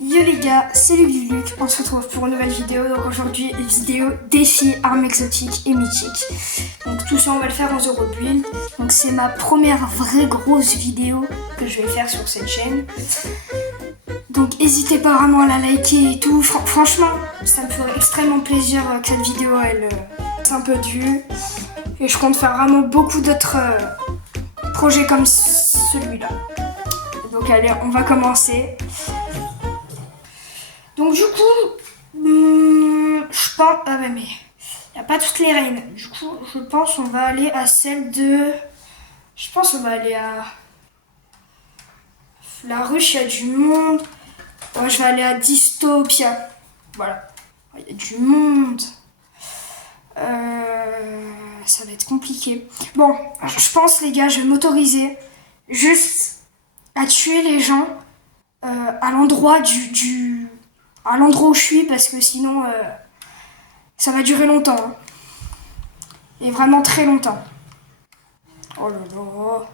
Yo les gars, c'est Luc, on se retrouve pour une nouvelle vidéo. Donc aujourd'hui, vidéo défi armes exotiques et mythiques. Donc tout ça on va le faire en Zero Build. Donc c'est ma première vraie grosse vidéo que je vais faire sur cette chaîne. Donc n'hésitez pas vraiment à la liker et tout. Franchement, ça me ferait extrêmement plaisir que cette vidéo elle fasse un peu de vues. Et je compte faire vraiment beaucoup d'autres projets comme celui-là. Donc allez, on va commencer. Donc du coup, je pense... Ah ouais mais il n'y a pas toutes les reines. Du coup, je pense on va aller à celle de... Je pense on va aller à... La ruche, il y a du monde. Ouais, je vais aller à Dystopia. Voilà. Il y a du monde. Ça va être compliqué. Bon, je pense les gars, je vais m'autoriser juste à tuer les gens à l'endroit à l'endroit où je suis, parce que sinon ça va durer longtemps hein. Et vraiment très longtemps. Oh là là.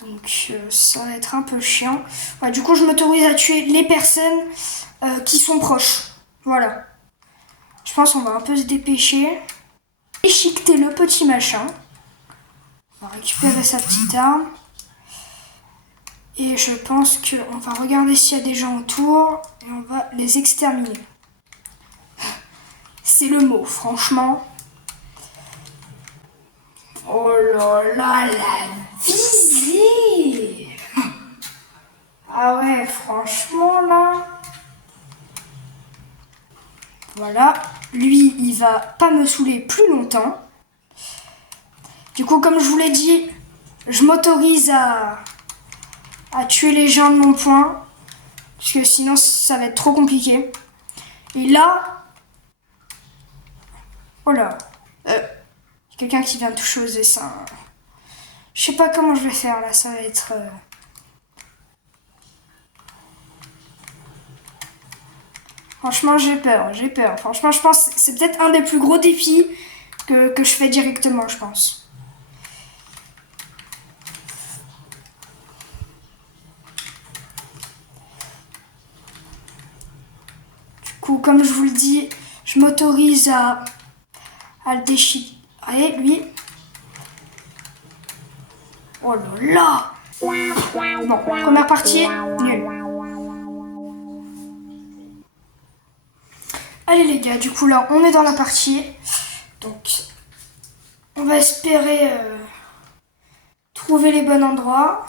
Donc ça va être un peu chiant. Ouais, du coup je m'autorise à tuer les personnes qui sont proches. Voilà. Je pense qu'on va un peu se dépêcher. Échiqueter le petit machin. On va récupérer sa petite arme. Et je pense qu'on va regarder s'il y a des gens autour et on va les exterminer. C'est le mot, franchement. Oh là là, la visée! Ah ouais, franchement là. Voilà, lui il va pas me saouler plus longtemps. Du coup, comme je vous l'ai dit, je m'autorise à tuer les gens de mon point, parce que sinon ça va être trop compliqué. Et là, oh là, quelqu'un qui vient de toucher aux essaims. Je sais pas comment je vais faire là, ça va être... Franchement j'ai peur. Franchement je pense que c'est peut-être un des plus gros défis que je fais directement, je pense. Du coup, comme je vous le dis, je m'autorise à le déchiqueter. Allez, lui. Oh là là. Bon, première partie, nul. Allez les gars, du coup là, on est dans la partie. Donc, on va espérer trouver les bons endroits.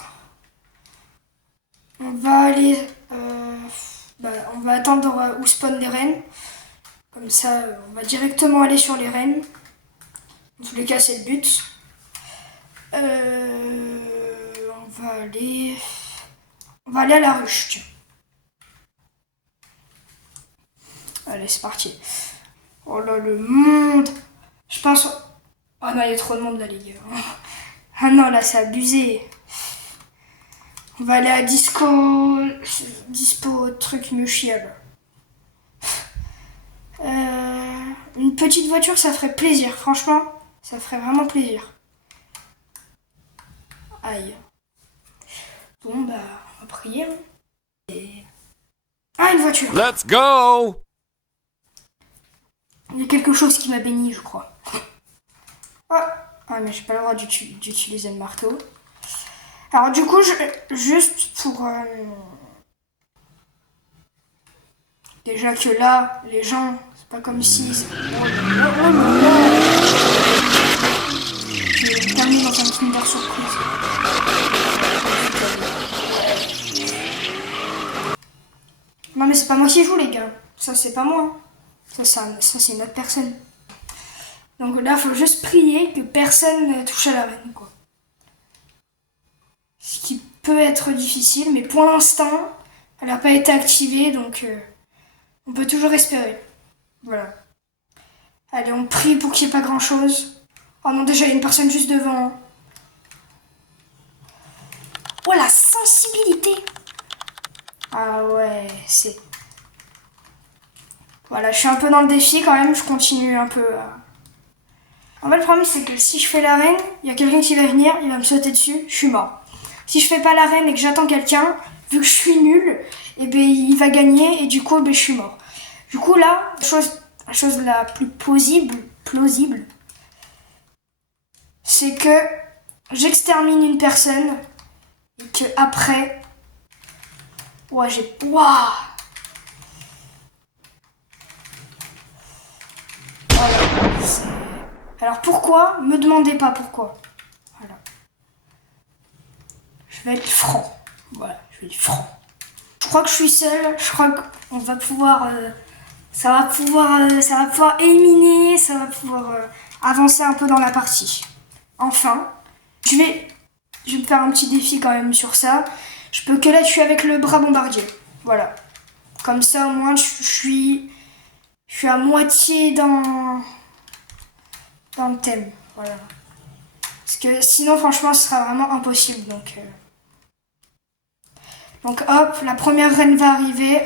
On va aller... on va attendre où spawn les rennes. Comme ça, on va directement aller sur les rennes. En tous les cas, c'est le but. On va aller à la ruche, tiens. Allez, c'est parti. Oh là, le monde. Je pense... Oh non, il y a trop de monde là, les gars. Ah non, là, c'est abusé. On va aller à Dispo truc me chiale. Une petite voiture, ça ferait plaisir. Franchement, ça ferait vraiment plaisir. Aïe. Bon, bah, on va prier. Ah, une voiture. Let's go! Il y a quelque chose qui m'a béni, je crois. Ah, mais j'ai pas le droit d'utiliser le marteau. Alors, du coup, juste pour... Déjà que là, les gens, c'est pas comme si... J'ai terminé dans un Kinder Surprise. Non mais c'est pas moi qui joue les gars. Ça c'est pas moi. Ça c'est une autre personne. Donc là, faut juste prier que personne ne touche à la reine, quoi. Ce qui peut être difficile, mais pour l'instant, elle n'a pas été activée, donc on peut toujours espérer. Voilà. Allez, on prie pour qu'il n'y ait pas grand-chose. Oh non, déjà, il y a une personne juste devant. Oh, la sensibilité! Ah ouais, c'est... Voilà, je suis un peu dans le défi quand même, je continue un peu à... En fait, le problème, c'est que si je fais l'arène, il y a quelqu'un qui va venir, il va me sauter dessus, je suis mort. Si je fais pas l'arène et que j'attends quelqu'un, vu que je suis nulle, et ben il va gagner et du coup, ben, je suis mort. Du coup, là, la chose la plus plausible, c'est que j'extermine une personne et que après, Voilà. Alors pourquoi? Me demandez pas pourquoi. Voilà. Je vais être franc. Voilà, je vais être franc. Je crois que je suis seule. Je crois qu'on va pouvoir, ça va pouvoir éliminer, ça va pouvoir avancer un peu dans la partie. Enfin, je vais me faire un petit défi quand même sur ça. Je peux que la tuer avec le bras bombardier. Voilà. Comme ça, au moins, je suis à moitié dans le thème. Voilà. Parce que sinon, franchement, ce sera vraiment impossible. Donc hop, la première reine va arriver.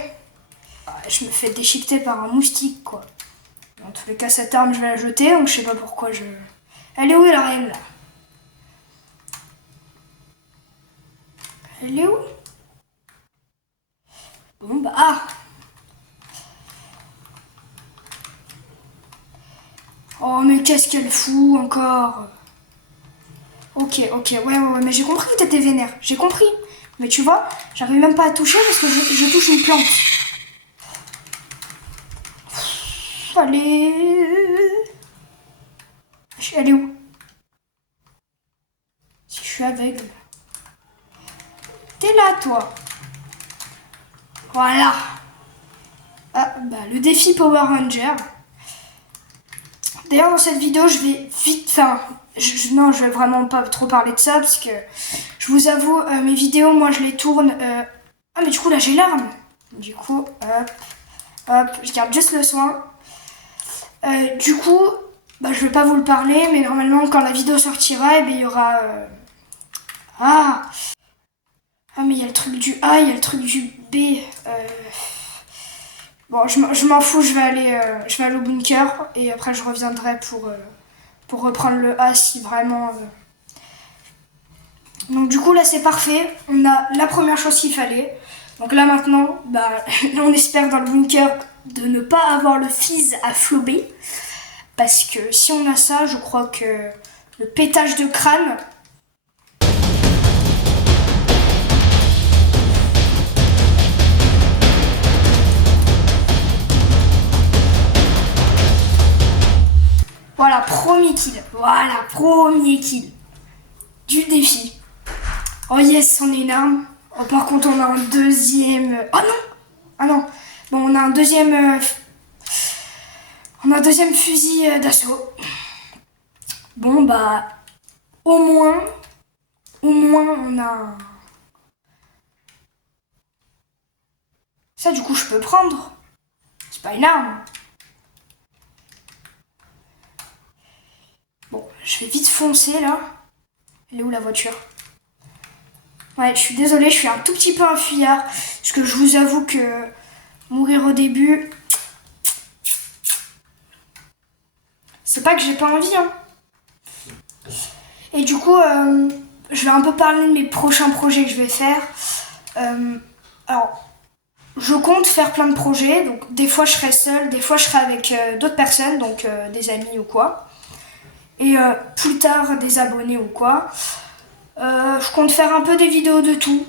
Je me fais déchiqueter par un moustique, quoi. Dans tous les cas, cette arme, je vais la jeter. Donc je sais pas pourquoi je... Elle est où, la reine, là? Elle est où? Bon, bah... Ah! Oh, mais qu'est-ce qu'elle fout, encore? Ok, ouais, mais j'ai compris que t'étais vénère. J'ai compris. Mais tu vois, j'arrive même pas à toucher parce que je touche une plante. Allez. Elle est où? Si je suis aveugle. T'es là, toi. Voilà. Ah, bah, le défi Power Ranger. D'ailleurs, dans cette vidéo, je vais vite... Enfin, non, je vais vraiment pas trop parler de ça, parce que, je vous avoue, mes vidéos, moi, je les tourne... Ah, mais du coup, là, j'ai l'arme. Du coup, hop, je garde juste le soin. Du coup, bah, je vais pas vous le parler, mais normalement, quand la vidéo sortira, eh bien, il y aura... Ah, mais il y a le truc du A, il y a le truc du B. Bon, je m'en fous, je vais aller au bunker et après je reviendrai pour reprendre le A si vraiment... Donc du coup là c'est parfait, on a la première chose qu'il fallait. Donc là maintenant, bah, on espère dans le bunker de ne pas avoir le fizz à flober. Parce que si on a ça, je crois que le pétage de crâne... Voilà, premier kill. Voilà, premier kill du défi. Oh yes, on a une arme. Oh, par contre, on a un deuxième... Oh non! Ah non. Bon, on a un deuxième... On a un deuxième fusil d'assaut. Bon, bah... Au moins, on a... Ça, du coup, je peux prendre. C'est pas une arme. Bon, je vais vite foncer, là. Elle est où, la voiture? Ouais, je suis désolée, je suis un tout petit peu un fuyard. Parce que je vous avoue que mourir au début... C'est pas que j'ai pas envie, hein. Et du coup, je vais un peu parler de mes prochains projets que je vais faire. Alors, je compte faire plein de projets. Donc, des fois, je serai seule, des fois, je serai avec d'autres personnes, donc des amis ou quoi. Et plus tard, des abonnés ou quoi. Je compte faire un peu des vidéos de tout.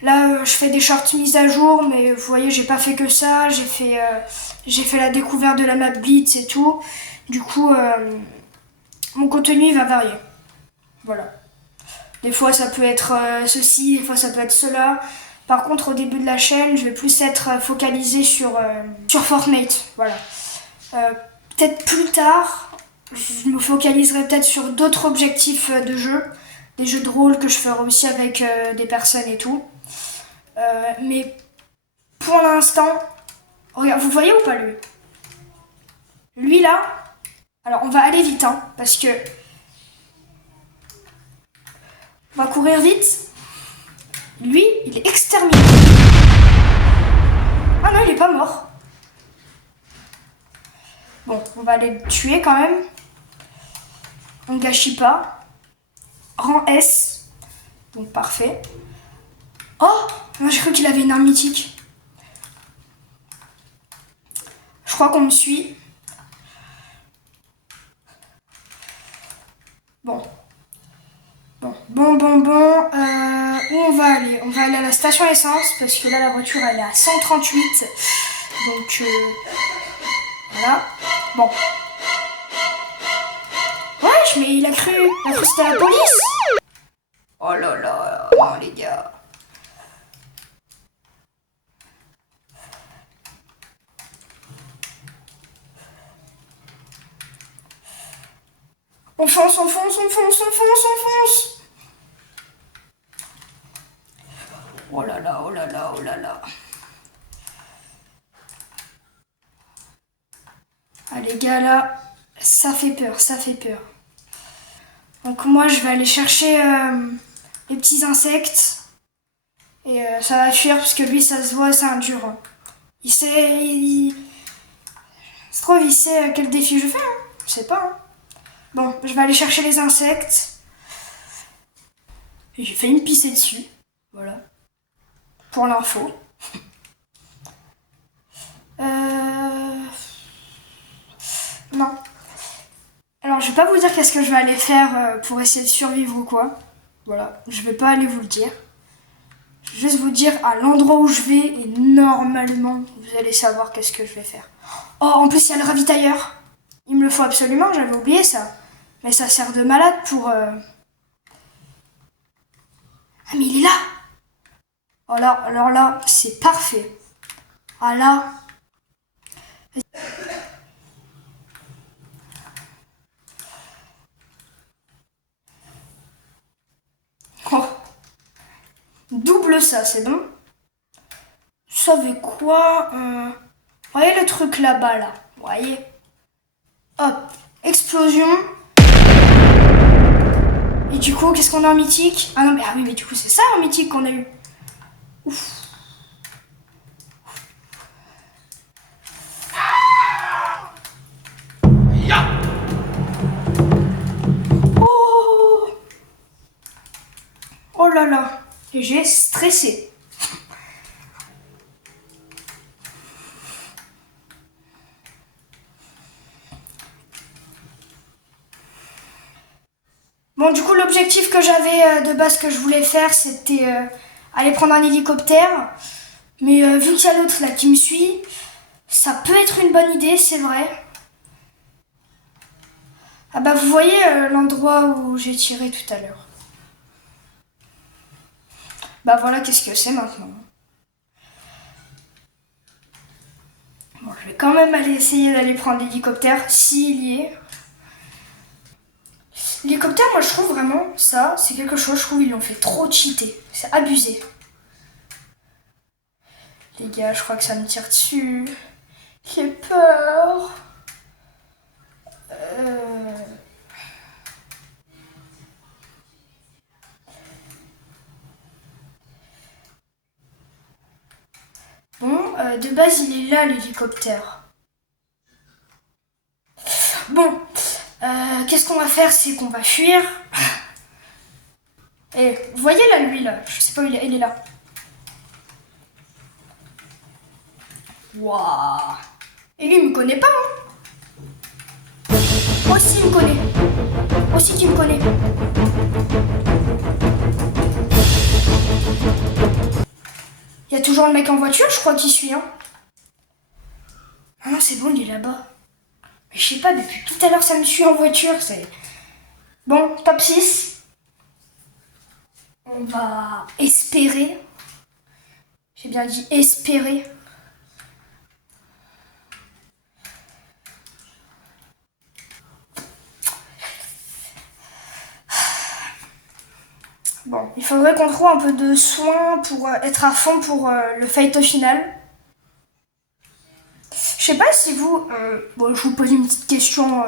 Là, je fais des shorts mises à jour, mais vous voyez, j'ai pas fait que ça. J'ai fait la découverte de la map Blitz et tout. Du coup, mon contenu il va varier. Voilà. Des fois, ça peut être ceci, des fois, ça peut être cela. Par contre, au début de la chaîne, je vais plus être focalisée sur Fortnite. Voilà. Peut-être plus tard, je me focaliserai peut-être sur d'autres objectifs de jeu. Des jeux de rôle que je ferai aussi avec des personnes et tout. Mais pour l'instant, regarde, vous voyez ou pas lui? Lui là, alors on va aller vite hein, parce que on va courir vite. Lui, il est exterminé. Ah non, il est pas mort. Bon, on va aller le tuer quand même. On gâchit pas. Rang S. Donc parfait. Oh, moi j'ai cru qu'il avait une arme mythique. Je crois qu'on me suit. Bon. Bon. Où on va aller? On va aller à la station essence parce que là la voiture elle est à 138. Donc voilà. Bon. Wesh, mais il a cru que c'était la police. Oh là là, non les gars. On fonce. Oh là là. Ah les gars là, ça fait peur. Donc moi je vais aller chercher les petits insectes. Et ça va fuir parce que lui ça se voit, c'est un dur. Il sait... Se trouve il sait quel défi je fais, hein. Je sais pas. Hein. Bon, je vais aller chercher les insectes. Et j'ai failli me pisser dessus. Voilà. Pour l'info. Non. Alors je vais pas vous dire qu'est-ce que je vais aller faire pour essayer de survivre ou quoi. Voilà, je vais pas aller vous le dire. Je vais juste vous dire à l'endroit où je vais et normalement vous allez savoir qu'est-ce que je vais faire. Oh, en plus il y a le ravitailleur. Il me le faut absolument, j'avais oublié ça. Mais ça sert de malade pour... Ah mais il est là. Oh là, alors là, c'est parfait. Ah là... Oh. Double ça, c'est bon. Vous savez quoi Vous voyez le truc là-bas, là. Vous voyez. Hop. Explosion. Et du coup, qu'est-ce qu'on a en mythique? Ah non, mais, oui, mais du coup, c'est ça en mythique qu'on a eu. Ouf. Oh. Oh là là. J'ai stressé. Bon, du coup, l'objectif que j'avais de base que je voulais faire, c'était aller prendre un hélicoptère. Mais vu qu'il y a l'autre là qui me suit, ça peut être une bonne idée, c'est vrai. Ah bah, vous voyez l'endroit où j'ai tiré tout à l'heure. Bah voilà, qu'est-ce que c'est maintenant. Bon, je vais quand même aller essayer d'aller prendre l'hélicoptère, s'il y est. L'hélicoptère, moi je trouve vraiment, ça, c'est quelque chose, je trouve ils l'ont fait trop cheater. C'est abusé. Les gars, je crois que ça me tire dessus. J'ai peur. Bon, de base, il est là, l'hélicoptère. Bon, qu'est-ce qu'on va faire, c'est qu'on va fuir. Et vous voyez là, lui, là, je sais pas où il est là. Waouh. Et lui, il me connaît pas, hein. Aussi, il me connaît. Aussi, tu me connais. Il y a toujours le mec en voiture, je crois qu'il suit, hein. Ah non, c'est bon, il est là-bas. Mais je sais pas, depuis tout à l'heure, ça me suit en voiture, c'est... Bon, top 6. On va espérer. J'ai bien dit espérer. Bon, il faudrait qu'on trouve un peu de soin pour être à fond pour le fight au final. Je sais pas si vous... bon, je vous pose une petite question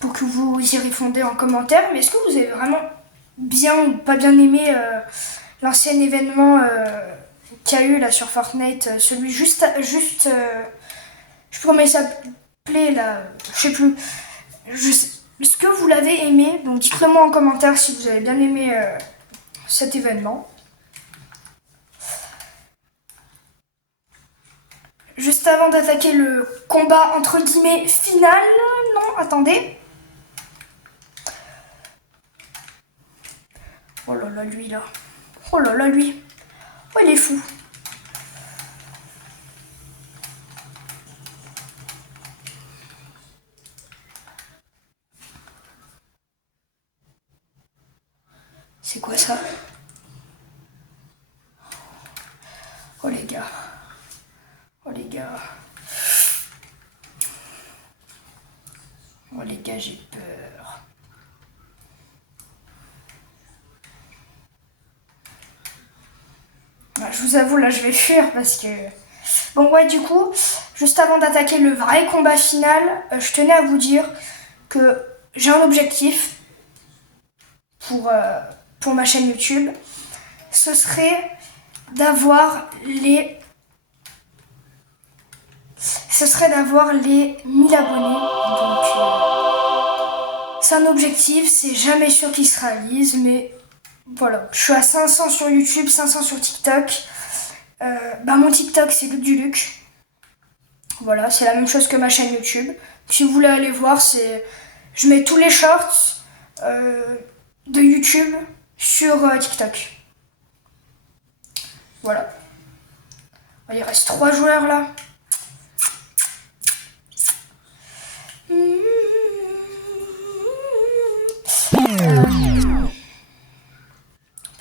pour que vous y répondiez en commentaire, mais est-ce que vous avez vraiment bien ou pas bien aimé l'ancien événement qu'il y a eu là sur Fortnite, celui juste je sais plus comment il s'appelait là, je sais plus. Est-ce que vous l'avez aimé? Donc dites-le moi en commentaire si vous avez bien aimé cet événement. Juste avant d'attaquer le combat entre guillemets final, non, attendez. Oh là là, lui là. Oh là là, lui. Oh, il est fou. C'est quoi ça? Oh les gars. Oh les gars. Oh les gars, j'ai peur. Ah, je vous avoue, là, je vais fuir parce que... Bon, ouais, du coup, juste avant d'attaquer le vrai combat final, je tenais à vous dire que j'ai un objectif pour ma chaîne YouTube. Ce serait d'avoir les 1000 abonnés. Donc, c'est un objectif, c'est jamais sûr qu'il se réalise, mais voilà. Je suis à 500 sur YouTube, 500 sur TikTok. Mon TikTok, c'est Luc du Luc. Voilà, c'est la même chose que ma chaîne YouTube. Si vous voulez aller voir, je mets tous les shorts de YouTube sur TikTok. Voilà. Il reste 3 joueurs là.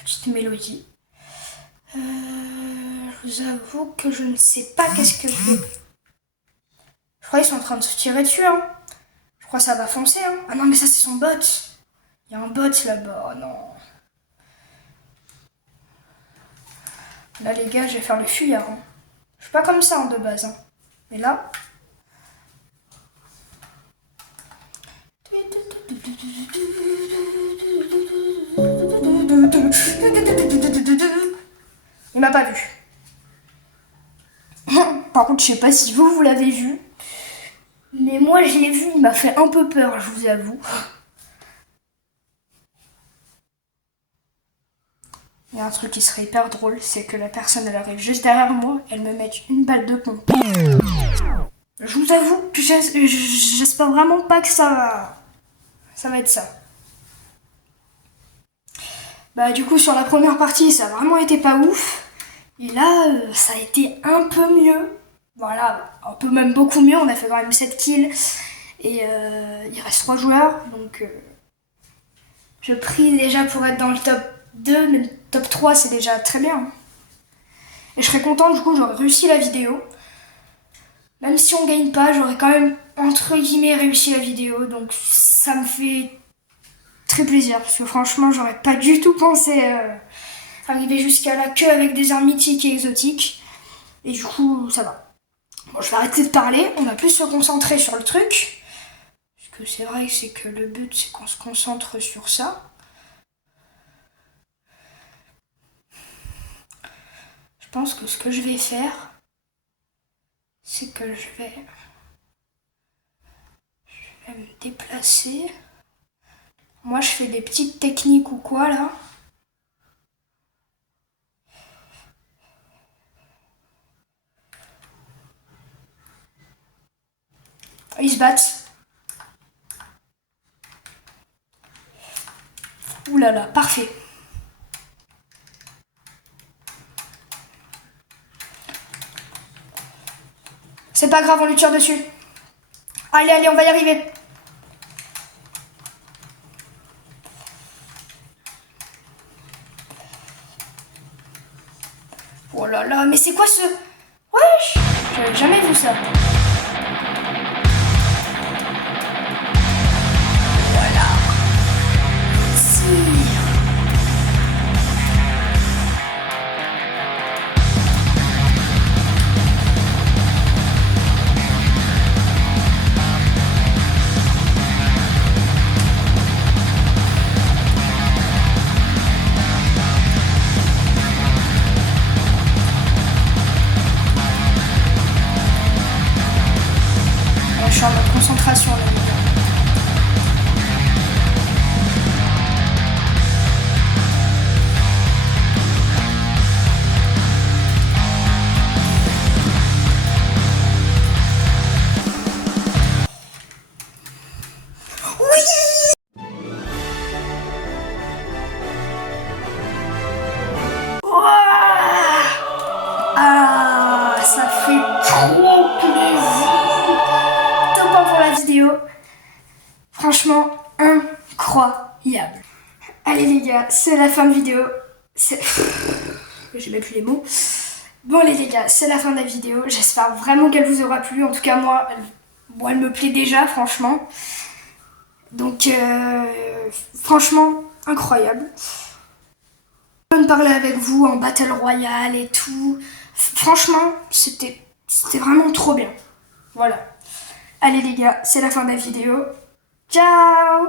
Petite mélodie. Je vous avoue que je ne sais pas qu'est-ce que je vais. Je crois qu'ils sont en train de se tirer dessus. Hein. Je crois que ça va foncer. Hein. Ah non, mais ça c'est son bot. Il y a un bot là-bas. Oh non. Là les gars, je vais faire le fuyard. Hein. Je suis pas comme ça de base. Hein. Mais là... Il m'a pas vu. Par contre, je sais pas si vous l'avez vu. Mais moi, je l'ai vu, il m'a fait un peu peur, je vous avoue. Il y a un truc qui serait hyper drôle, c'est que la personne, elle arrive juste derrière moi, elle me met une balle de pompe. Je vous avoue que j'espère vraiment pas que ça va être ça. Du coup, sur la première partie, ça a vraiment été pas ouf. Et là, ça a été un peu mieux. Voilà, un peu même beaucoup mieux. On a fait quand même 7 kills. Et il reste 3 joueurs. Donc, je prie déjà pour être dans le top 2. Mais le top 3, c'est déjà très bien. Et je serais contente, du coup, j'aurais réussi la vidéo. Même si on gagne pas, j'aurais quand même, entre guillemets, réussi la vidéo. Donc, ça me fait très plaisir. Parce que franchement, j'aurais pas du tout pensé arriver jusqu'à la queue avec des armes mythiques et exotiques. Et du coup, ça va. Bon, je vais arrêter de parler. On va plus se concentrer sur le truc. Parce que c'est vrai que le but, c'est qu'on se concentre sur ça. Je pense que ce que je vais faire, c'est que je vais me déplacer. Moi, je fais des petites techniques ou quoi, là. Ils se battent. Ouh là là, parfait. C'est pas grave, on lui tire dessus. Allez, allez, on va y arriver. Oh là là, mais c'est quoi ce... Wesh, j'avais jamais vu ça. Voilà. Si. Je suis en mode concentration là, les gars. Allez les gars, c'est la fin de vidéo. J'ai même plus les mots. Bon les gars, c'est la fin de la vidéo. J'espère vraiment qu'elle vous aura plu. En tout cas moi, elle me plaît déjà franchement. Donc franchement, incroyable. De parler avec vous en Battle Royale et tout. Franchement, c'était vraiment trop bien. Voilà. Allez les gars, c'est la fin de la vidéo. Ciao!